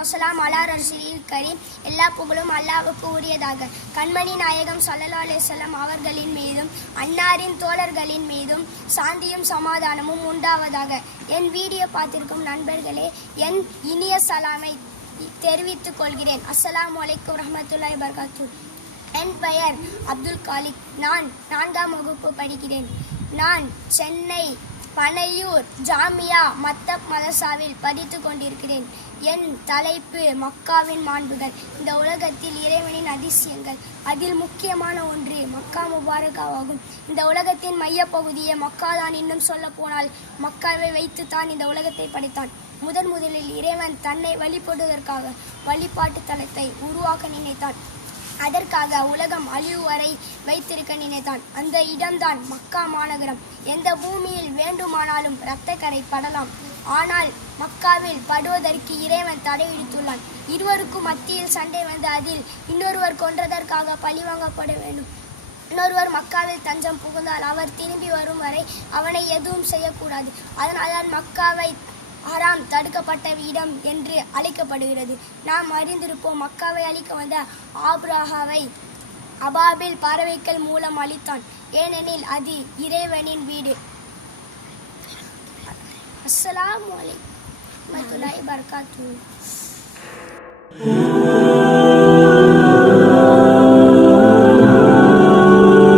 வசலாம் அலா ரசீல் கரீம். எல்லா புகழும் அல்லாவுக்கு உரியதாக. கண்மணி நாயகம் சல்லல்லா அலிசல்லாம் அவர்களின் மீதும் அன்னாரின் தோழர்களின் மீதும் சாந்தியும் சமாதானமும் உண்டாவதாக. என் வீடியோ பார்த்திருக்கும் நண்பர்களே என் இனிய சலாமை தெரிவித்துக் கொள்கிறேன். அஸ்ஸலாமு வலைக்கம் ரஹமத்துல்லாய் பர்காத்து என் பெயர் அப்துல் காலிக். நான் நான்காம் வகுப்பு படிக்கிறேன். நான் சென்னை பனையூர் ஜாமியா மத்தப் மதசாவில் படித்து கொண்டிருக்கிறேன். என் தலைப்பு மக்காவின் மாண்புகள். இந்த உலகத்தில் இறைவனின் அதிசயங்கள். அதில் முக்கியமான ஒன்று மக்கா முபாரகாவாகும் இந்த உலகத்தின் மையப்பகுதியை மக்கா தான் இன்னும் சொல்ல போனால் மக்காவை வைத்துத்தான் இந்த உலகத்தை படைத்தான். முதன் முதலில் இறைவன் தன்னை வழிபடுவதற்காக வழிபாட்டு தலத்தை உருவாக்க நினைத்தான். அதற்காக உலகம் அழிவு வரை வைத்திருக்க நினைத்தான். அந்த இடம்தான் மக்கா மாநகரம். எந்த பூமியில் வேண்டுமானாலும் இரத்தக்கரை படலாம். ஆனால் மக்காவில் படுவதற்கு இறைவன் தடையிடித்துள்ளான் இருவருக்கும் மத்தியில் சண்டை வந்து அதில் இன்னொருவர் கொன்றதற்காக பழிவாங்கப்பட வேண்டும். இன்னொருவர் மக்காவில் தஞ்சம் புகுந்தால் அவர் திரும்பி வரும் வரை அவனை எதுவும் செய்யக்கூடாது. அதனால் மக்காவை ஆறாம் தடுக்கப்பட்ட இடம் என்று அழைக்கப்படுகிறது. நாம் அறிந்திருப்போம் மக்காவை அழிக்க வந்த ஆப்ராஹாவை அபாபில் பறவைகள் மூலம் அழித்தான். ஏனெனில் அது இறைவனின் வீடு. அஸ்லாம் அலைக்கும் வரஹ்மத்துல்லாஹி